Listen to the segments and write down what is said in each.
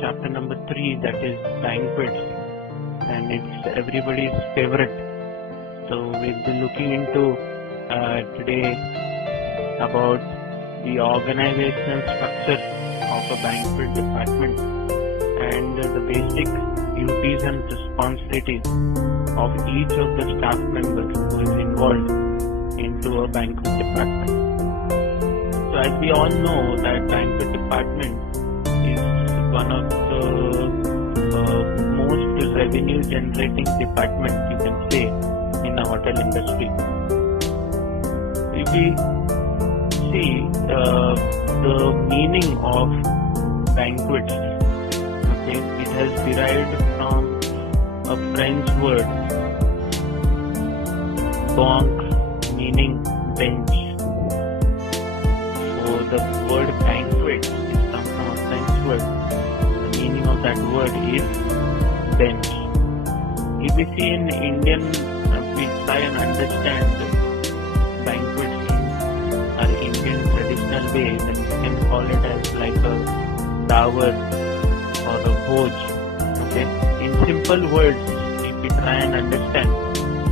chapter number 3, that is banquets, and it's everybody's favorite. So we'll be looking into today about the organizational structure of a banquet department and the basic duties and responsibilities of each of the staff members who is involved into a banquet department. So as we all know that banquet department is one of the most revenue generating departments, you can say, in the hotel industry. If we see the meaning of banquets, okay, it has derived from a French word, banc, meaning bench. So the word banquet is come from a French word. The meaning of that word is bench. If we see in Indian, we try and understand banquets in our Indian traditional way, then we can call it as like a dawar or a bhoj. Okay, in simple words, if we try and understand,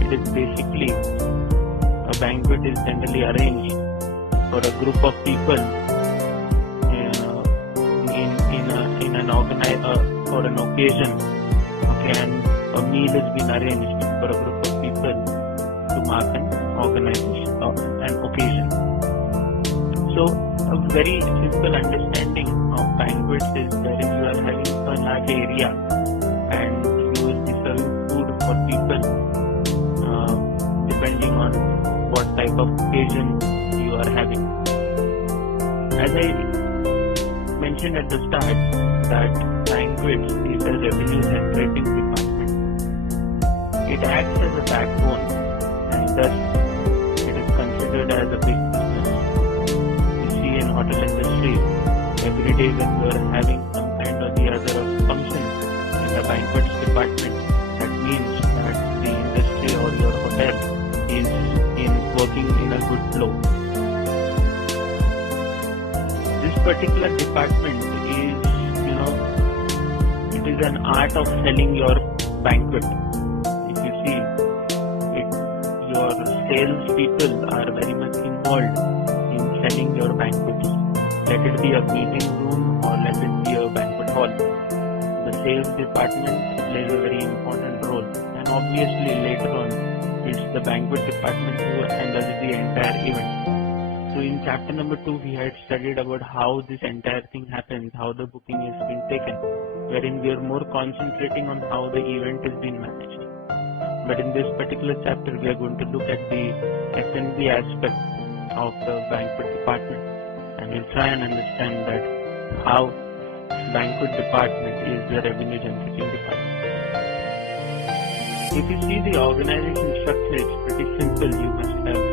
it is basically a banquet is generally arranged for a group of people for an occasion. Okay, and a meal has been arranged for a group of people to mark an organization or an occasion. So a very simple understanding of banquets is wherein you are having a large area and you will be serving food for people depending on what type of occasion you are having. As I mentioned at the start, that banquets is a revenue generating department. It acts as a backbone and thus it is considered as a big business. You see in hotel industry, every day when you are having some kind or the other of function in the banquets department, that means that the industry or your hotel is working in a good flow. This particular department is, it is an art of selling your banquet. If you see it, your sales people are very much involved in selling your banquets. Let it be a meeting room or let it be a banquet hall. The sales department plays a very important role, and obviously later on it's the banquet department who handles the entire event. So in chapter number 2, we had studied about how this entire thing happens, how the booking is being taken, wherein we are more concentrating on how the event is being managed. But in this particular chapter, we are going to look at the F&B aspect of the banquet department, and we'll try and understand that how banquet department is the revenue generating department. If you see the organization structure, it's pretty simple. You must have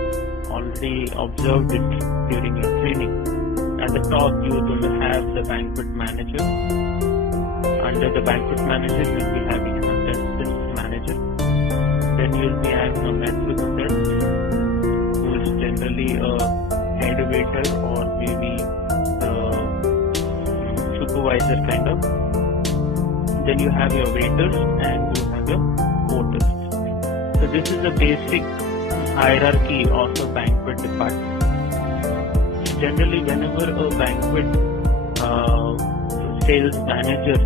already observed it during your training. At the top, you will have the banquet manager. Under the banquet manager, you will be having an assistant manager. Then you will be having a maître d'hôtel, who is generally a head waiter or maybe the supervisor kind of. Then you have your waiters and you have your porters. So this is the basic hierarchy of a banquet department. Generally, whenever a banquet sales manager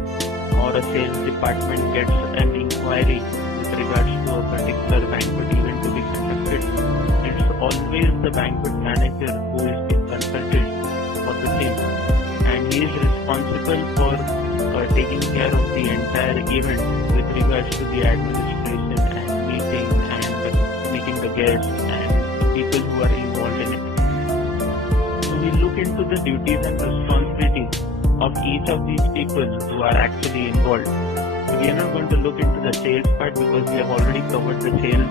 or a sales department gets an inquiry with regards to a particular banquet event to be conducted, it's always the banquet manager who is being consulted for the same, and he is responsible for taking care of the entire event with regards to the administration and meeting the guests and people who are involved in it. So we look into the duties and responsibilities of each of these people who are actually involved. So we are not going to look into the sales part because we have already covered the sales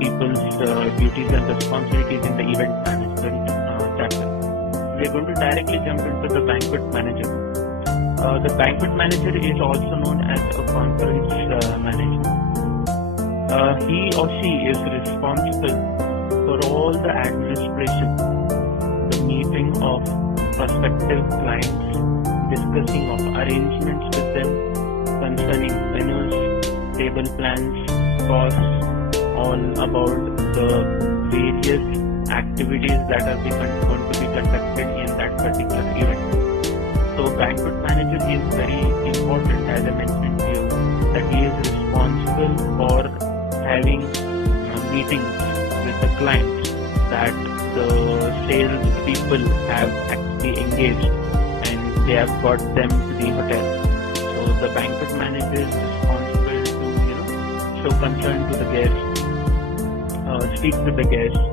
people's duties and responsibilities in the event management chapter. We are going to directly jump into the banquet manager. The banquet manager is also known as a conference manager. He or she is responsible for all the administration, the meeting of prospective clients, discussing of arrangements with them concerning menus, table plans, costs, all about the various activities that are going to be conducted in that particular event. So banquet manager is very important, as I mentioned to you, that he is responsible for having meetings with the clients that the sales people have actually engaged and they have got them to the hotel. So the banquet manager is responsible to show concern to the guests, speak to the guests,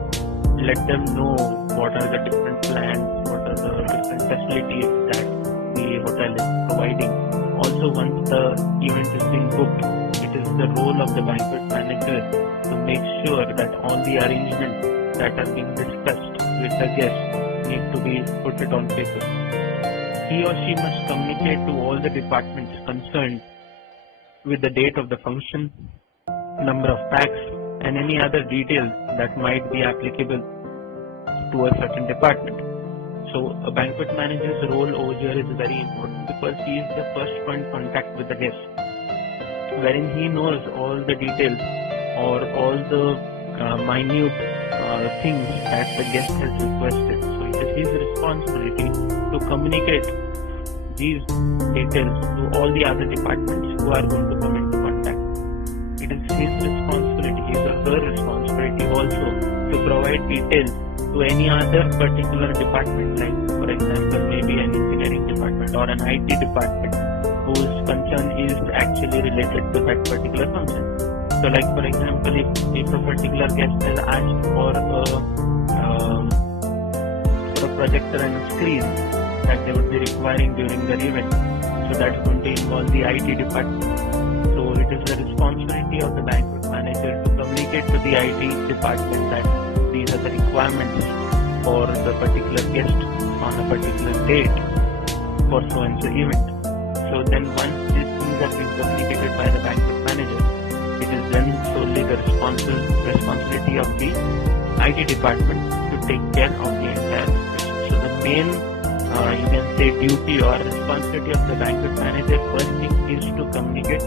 let them know what are the different plans, what are the different facilities that the hotel is providing. Also, once the event is being booked, it is the role of the banquet manager to make sure that all the arrangements that are being discussed with the guests need to be put it on paper. He or she must communicate to all the departments concerned with the date of the function, number of packs, and any other details that might be applicable to a certain department. So a banquet manager's role over here is very important because he is the first point contact with the guest, wherein he knows all the details or all the minute things that the guest has requested. So it is his responsibility to communicate these details to all the other departments who are going to come into contact. It is his responsibility, his or her responsibility also to provide details to any other particular department, like for example maybe an engineering department or an IT department whose concern is actually related to that particular function. So like for example, if a particular guest has asked for a projector and a screen that they would be requiring during the event, so that's going to involve the IT department. So it is the responsibility of the banquet manager to communicate to the IT department that these are the requirements for the particular guest on a particular date for so and so event. So then once these things have been communicated by the banquet manager, it is then solely the responsibility of the IT department to take care of the entire situation. So the main, you can say, duty or responsibility of the banquet manager first thing is to communicate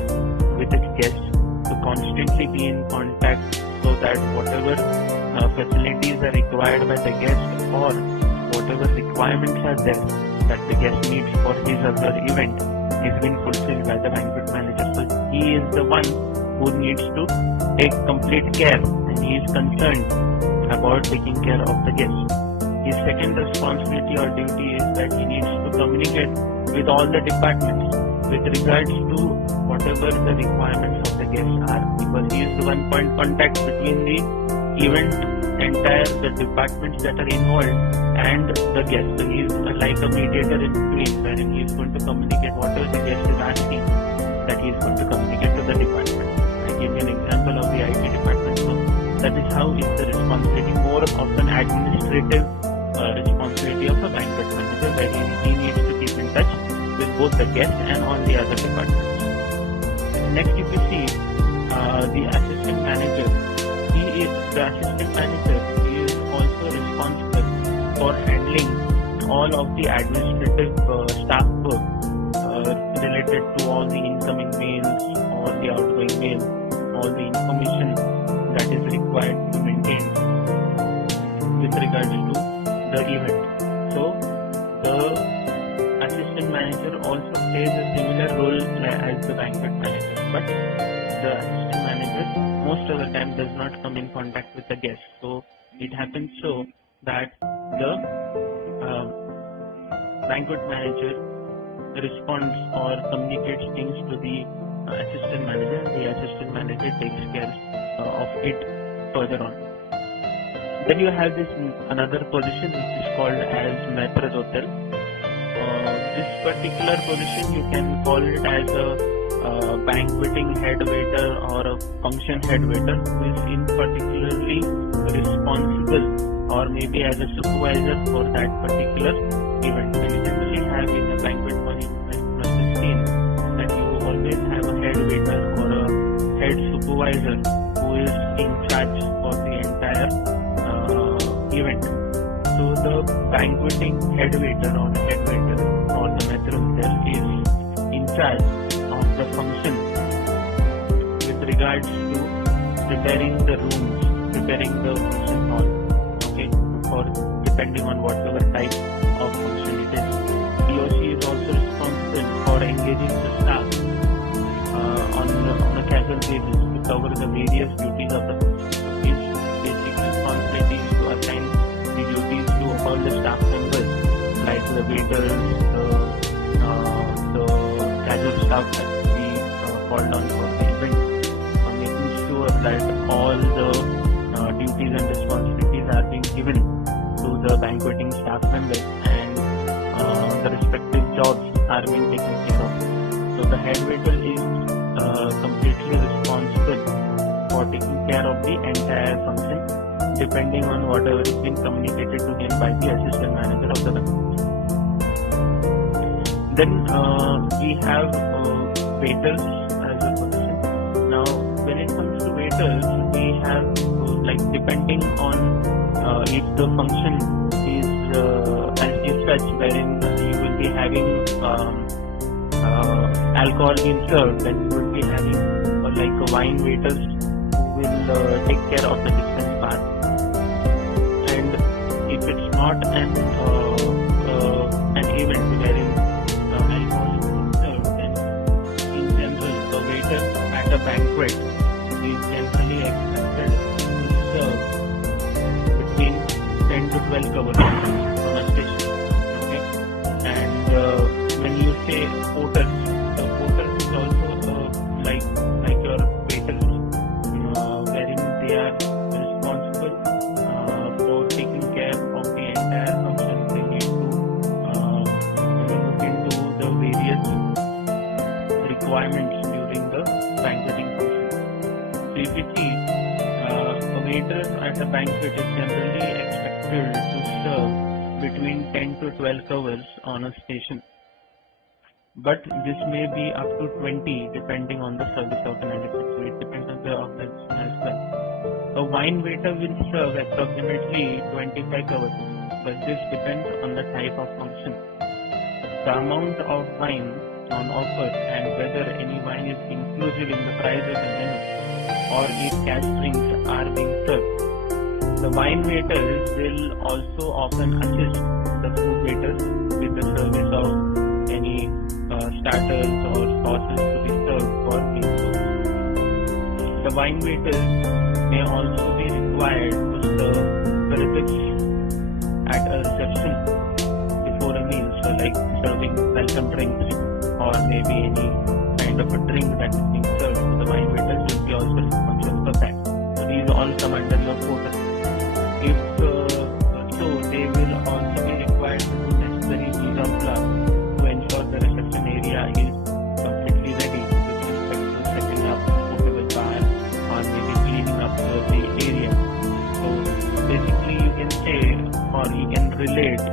with its guests, to constantly be in contact so that whatever facilities are required by the guest or whatever requirements are there that the guest needs for his or her event is being fulfilled by the banquet manager. So he is the one who needs to take complete care and he is concerned about taking care of the guest. His second responsibility or duty is that he needs to communicate with all the departments with regards to whatever the requirements of the guests are, because he is the one point contact between the event, the departments that are involved and the guest. So he is like a mediator in between, wherein he is going to communicate whatever the guest is asking, that he is going to communicate to the department. I give you an example of the IT department. So that is how is the responsibility, more of an administrative responsibility of a banquet manager, where he needs to keep in touch with both the guests and all the other departments. Next, if you see the assistant manager, he is also responsible for handling all of the administrative staff work related to all the incoming mails, all the outgoing mails, all the information that is required to maintain with regards to the event. So the assistant manager also plays a similar role as the banquet manager, but the assistant manager most of the time does not come in contact with the guest. So it happens so that the banquet manager responds or communicates things to the assistant manager. The assistant manager takes care of it further on. Then you have this another position which is called as maître d'hôtel. This particular position you can call it as a banqueting head waiter or a function head waiter, who is in particularly responsible or maybe as a supervisor for that particular event. And you generally have in a banquet hall, you must have seen that you always have a head waiter or a head supervisor who is in charge of the entire event. So the banqueting head waiter or the matron there is in charge of the function with regards to preparing the rooms, preparing the function hall, okay, for depending on whatever type of function it is. He or she is also responsible for engaging the staff on a casual basis to cover the various duties of the function. His basic responsibility is to assign the duties to all the staff members, like the waiters, the casual staff that we called on for the event, making sure that all the duties and responsibilities are being given to the banqueting staff members and the respective jobs are being taken care of. So the head waiter is completely responsible for taking care of the entire function, depending on whatever is being communicated to him by the assistant manager of the bank. Then we have waiters as a position. Now, when it comes to waiters, we have depending on if the function is such wherein you will be having alcohol being served, then you will be having wine waiters who will take care of the dispense part. And if it's not an event wherein alcohol is being served, then in general the waiter at a banquet is generally expected to serve between 10 to 12 covers on a station. Okay, and when you say porters, the porters is also like your waiters, wherein they are responsible for taking care of the entire function. They need to look into the various requirements during the banqueting function. So if you see, a waiter at a banquet is generally expected to serve between 10 to 12 covers on a station. But this may be up to 20 depending on the service organization. So it depends on the organization as well. A wine waiter will serve approximately 25 covers, but this depends on the type of function. The amount of wine on offer and whether any wine is inclusive in the price of the menu or if cash drinks are being served. The wine waiters will also often assist the food waiters with the service of any starters or sauces to be served for main course. The wine waiters may also be required to serve beverages at a reception before a meal, so like serving welcome drinks or maybe any kind of a drink that is being served. So the wine waiters will be also responsible for that. So these all come under your quota. If so, they will also be required to do necessary mise en place to ensure the reception area is completely ready with respect to setting up portable bar or maybe cleaning up the area. So basically you can say or you can relate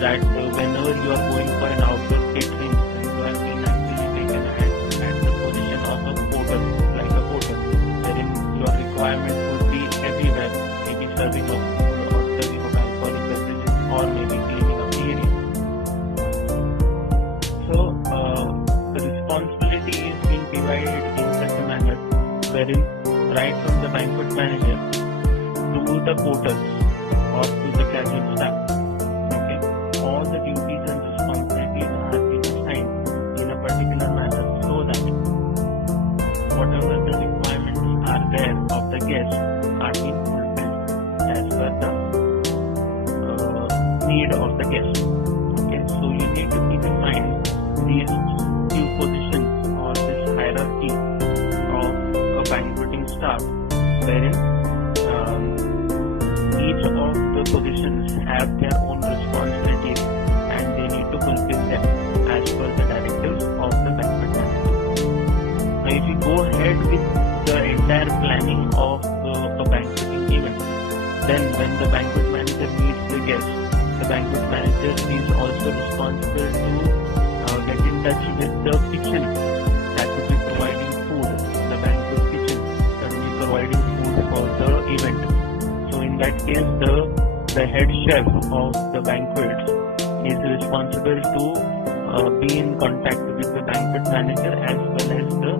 that whenever you are going for an outdoor catering, you have been actually taken at the position of a porter, like a porter, wherein your requirement would be everywhere, maybe serving of food or serving of alcoholic beverages or maybe cleaning up the area. So the responsibility is being divided in such a manner wherein right from the banquet manager to the porters or to the casual staff, okay, all the duties and responsibilities are being assigned in a particular manner so that whatever the requirements are there of the guests are being fulfilled as per the need of the guest. Okay, so you need to keep in mind these few positions or this hierarchy of a banqueting staff, wherein each of the positions have their own responsibilities and they need to fulfill them as per the directives of the banquet manager. Now, if you go ahead with the entire planning of a banqueting event, then when the banquet manager meets the guest, the banquet manager is also responsible to get in touch with the kitchen that will be providing food, the banquet kitchen that will be providing food for the event. So in that case, the the head chef of the banquets is responsible to be in contact with the banquet manager as well as the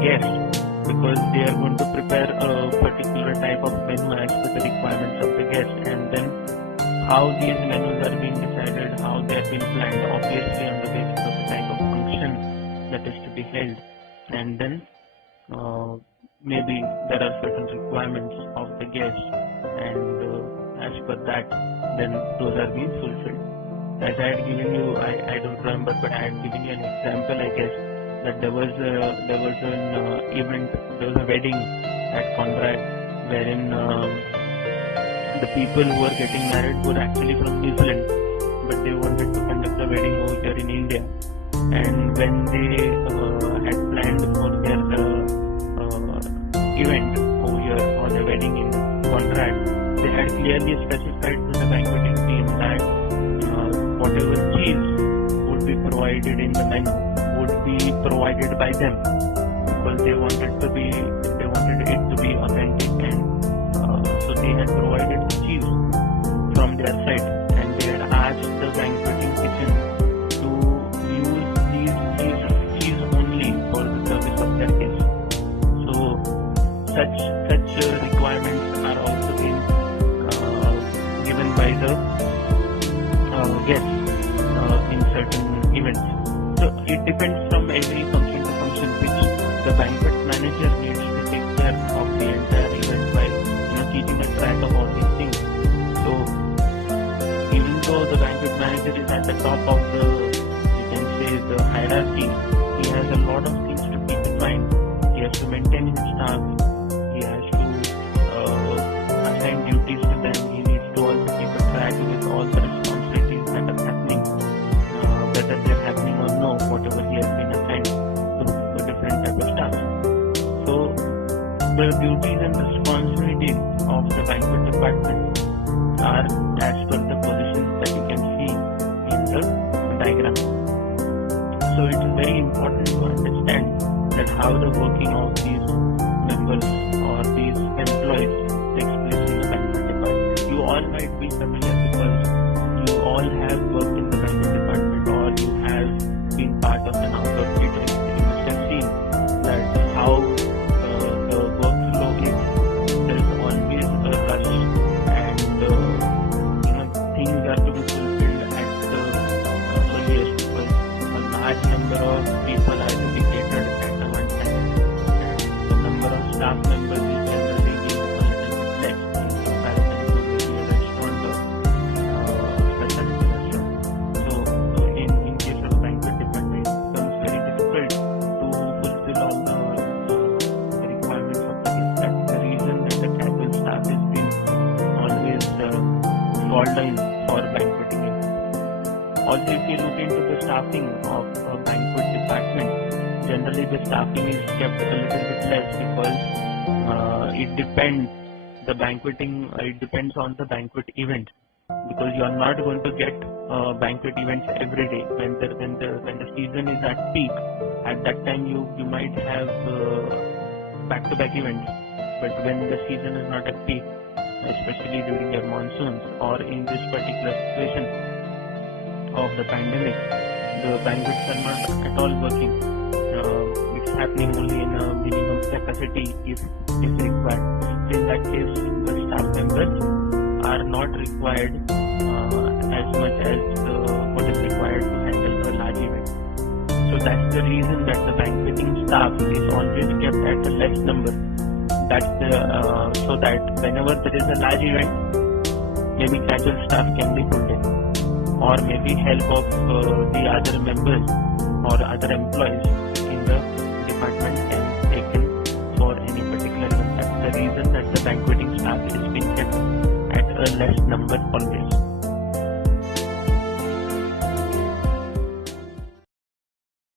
guests, because they are going to prepare a particular type of menu as per the requirements of the guest, and then how these menus are being decided, how they are being planned, obviously on the basis of the type of function that is to be held, and then maybe there are certain requirements of the guests, and as per that, then those are being fulfilled. As I had given you, I don't remember, but I had given you an example, I guess, that there was an event, there was a wedding at Conrad, wherein the people who were getting married were actually from New Zealand, but they wanted to conduct the wedding over here in India. And when they had planned for their event over here, or the wedding in Conrad, they had clearly specified to the banqueting team that whatever cheese would be provided in the menu would be provided by them, because they wanted it to be authentic, and so they had provided the cheese from their side, and they had asked the banqueting kitchen to use these cheese only for the service of their guests. So such requirements are also being given by the guests in certain events. So it depends from every function to function, which the banquet manager needs to take care of the entire event by keeping a track of all these things. So even though the banquet manager is at the top of the hierarchy, he has a lot of things to keep in mind. He has to maintain his staff. He has to assign duties to them. He needs to also keep a track with all the responsibilities that are happening, whether they're happening or no, whatever he has been assigned to the different type of staff. So the duties and responsibilities of the banquet department are as per the positions that you can see in the diagram. So it is very important to understand that how the working of these members or these employees takes place in the banquet department. You all might be familiar because you all have worked in the banquet department, or you have been part of an outdoor catering. You must have seen that how the workflow is. There is always a rush, and things are to be fulfilled at the earliest, because a large number of people are to be catered at one time, and the number of staff members is generally being a little bit less in comparison to maybe a restaurant or specialty restaurant. So in case of banquet department, it becomes very difficult to fulfill all the requirements of the guest. That's the reason that the casual staff has been always called in for banqueting. Also, if you look into the staffing of a banquet department, generally the staffing is kept a little bit less, because it depends on the banquet event, because you are not going to get banquet events every day. When the season is at peak, at that time you might have back-to-back events. But when the season is not at peak, especially during the monsoons or in this particular situation of the pandemic, the banquets are not at all working. It's happening only in a minimum capacity if required. In that case, the staff members are not required as much as what is required to handle a large event. So that's the reason that the banqueting staff is always kept at a less number. So that whenever there is a large event, maybe casual staff can be put in, or maybe help of the other members or other employees in the department can be taken for any particular event. That's the reason that the banqueting staff is being kept at a less number always.